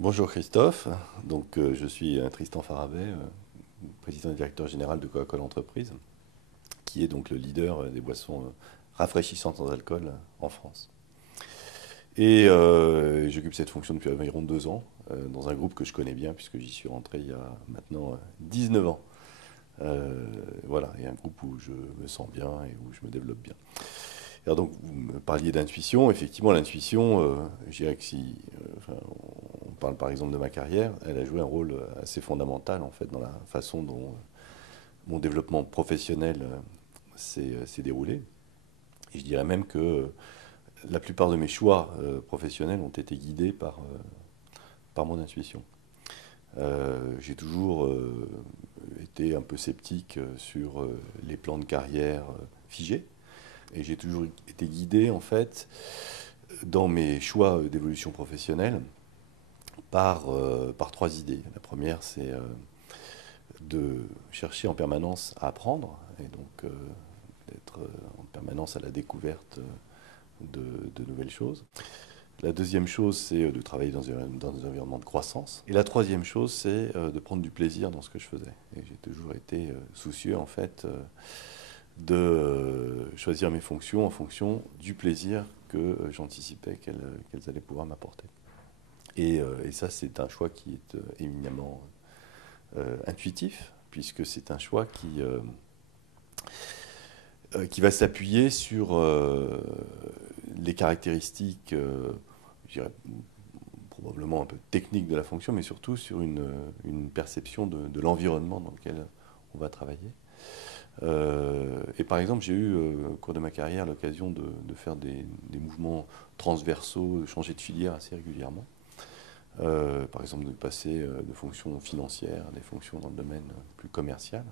Bonjour Christophe, je suis Tristan Farabet, président et directeur général de Coca-Cola Entreprise, qui est donc le leader des boissons rafraîchissantes sans alcool en France. J'occupe cette fonction depuis environ 2 ans, dans un groupe que je connais bien puisque j'y suis rentré il y a maintenant 19 ans. Voilà, et un groupe où je me sens bien et où je me développe bien. Alors donc, vous me parliez d'intuition. Effectivement, l'intuition, je dirais que si enfin, on parle par exemple de ma carrière, elle a joué un rôle assez fondamental en fait dans la façon dont mon développement professionnel s'est déroulé. Et je dirais même que la plupart de mes choix professionnels ont été guidés par mon intuition. J'ai toujours été un peu sceptique sur les plans de carrière figés. Et j'ai toujours été guidé, en fait, dans mes choix d'évolution professionnelle par trois idées. La première, c'est de chercher en permanence à apprendre, et donc d'être en permanence à la découverte de nouvelles choses. La deuxième chose, c'est de travailler dans des environnements de croissance. Et la troisième chose, c'est de prendre du plaisir dans ce que je faisais. Et j'ai toujours été soucieux, en fait, de choisir mes fonctions en fonction du plaisir que j'anticipais qu'elles allaient pouvoir m'apporter. Et ça, c'est un choix qui est éminemment intuitif, puisque c'est un choix qui va s'appuyer sur les caractéristiques, je dirais, probablement un peu techniques de la fonction, mais surtout sur une perception de l'environnement dans lequel on va travailler. Et par exemple, j'ai eu au cours de ma carrière l'occasion de faire des mouvements transversaux, de changer de filière assez régulièrement. Par exemple, de passer de fonctions financières à des fonctions dans le domaine plus commercial.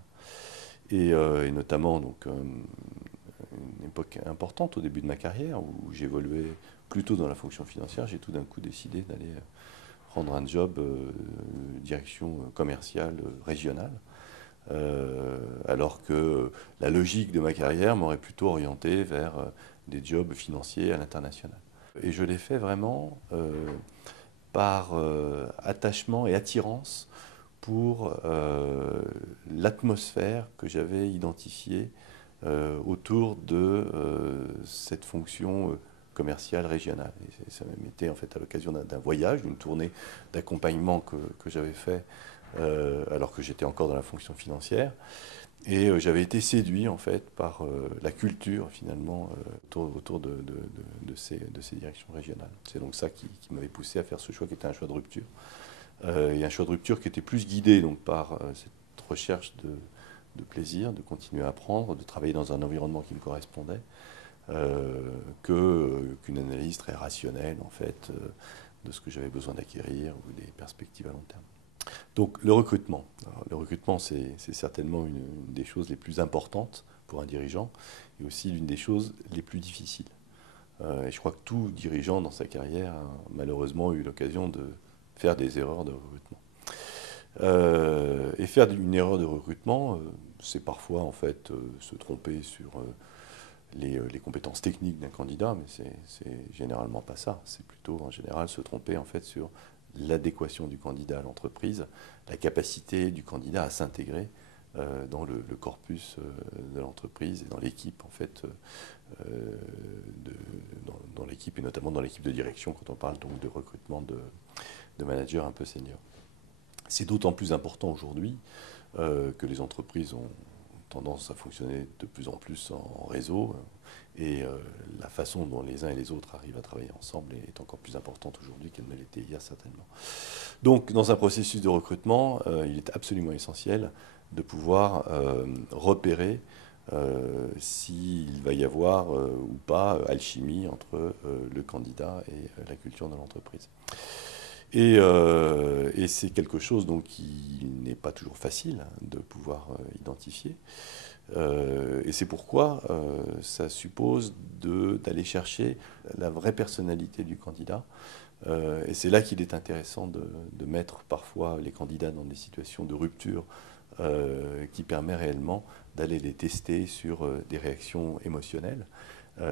Et notamment, une époque importante au début de ma carrière où j'évoluais plutôt dans la fonction financière, j'ai tout d'un coup décidé d'aller prendre un job direction commerciale régionale. Alors que la logique de ma carrière m'aurait plutôt orienté vers des jobs financiers à l'international. Et je l'ai fait vraiment par attachement et attirance pour l'atmosphère que j'avais identifiée autour de cette fonction commerciale régionale. Et ça m'était en fait à l'occasion d'un voyage, d'une tournée d'accompagnement que j'avais fait alors que j'étais encore dans la fonction financière. Et j'avais été séduit en fait par la culture finalement autour de ces directions régionales. C'est donc ça qui m'avait poussé à faire ce choix qui était un choix de rupture. Et un choix de rupture qui était plus guidé donc, par cette recherche de plaisir, de continuer à apprendre, de travailler dans un environnement qui me correspondait, qu'une analyse très rationnelle en fait de ce que j'avais besoin d'acquérir ou des perspectives à long terme. Donc le recrutement. Alors, le recrutement, c'est certainement une des choses les plus importantes pour un dirigeant et aussi l'une des choses les plus difficiles. Et je crois que tout dirigeant dans sa carrière a malheureusement eu l'occasion de faire des erreurs de recrutement. Et faire une erreur de recrutement, c'est parfois en fait se tromper sur les compétences techniques d'un candidat, mais c'est généralement pas ça. C'est plutôt en général se tromper en fait sur l'adéquation du candidat à l'entreprise, la capacité du candidat à s'intégrer dans le corpus de l'entreprise et dans l'équipe en fait, dans l'équipe et notamment dans l'équipe de direction quand on parle donc de recrutement de managers un peu seniors. C'est d'autant plus important aujourd'hui que les entreprises ont tendance à fonctionner de plus en plus en réseau et la façon dont les uns et les autres arrivent à travailler ensemble est encore plus importante aujourd'hui qu'elle ne l'était hier certainement. Donc dans un processus de recrutement, il est absolument essentiel de pouvoir repérer s'il va y avoir ou pas alchimie entre le candidat et la culture de l'entreprise. Et c'est quelque chose donc, qui n'est pas toujours facile de pouvoir identifier. Et c'est pourquoi ça suppose d'aller chercher la vraie personnalité du candidat. Et c'est là qu'il est intéressant de mettre parfois les candidats dans des situations de rupture qui permet réellement d'aller les tester sur des réactions émotionnelles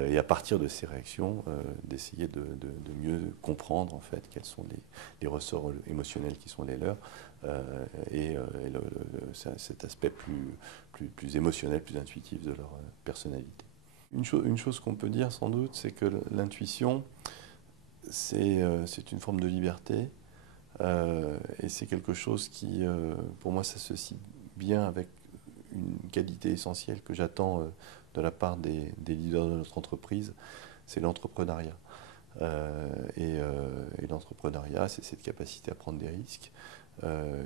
Et à partir de ces réactions, d'essayer de mieux comprendre en fait quels sont les ressorts émotionnels qui sont les leurs, cet aspect plus émotionnel, plus intuitif de leur personnalité. Une chose qu'on peut dire sans doute, c'est que l'intuition, c'est une forme de liberté, et c'est quelque chose qui, pour moi, s'associe bien avec une qualité essentielle que j'attends de la part des leaders de notre entreprise, c'est l'entrepreneuriat. Et l'entrepreneuriat, c'est cette capacité à prendre des risques.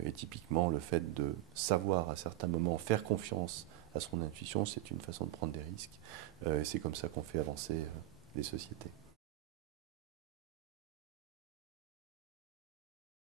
Et typiquement, le fait de savoir à certains moments faire confiance à son intuition, c'est une façon de prendre des risques. Et c'est comme ça qu'on fait avancer les sociétés.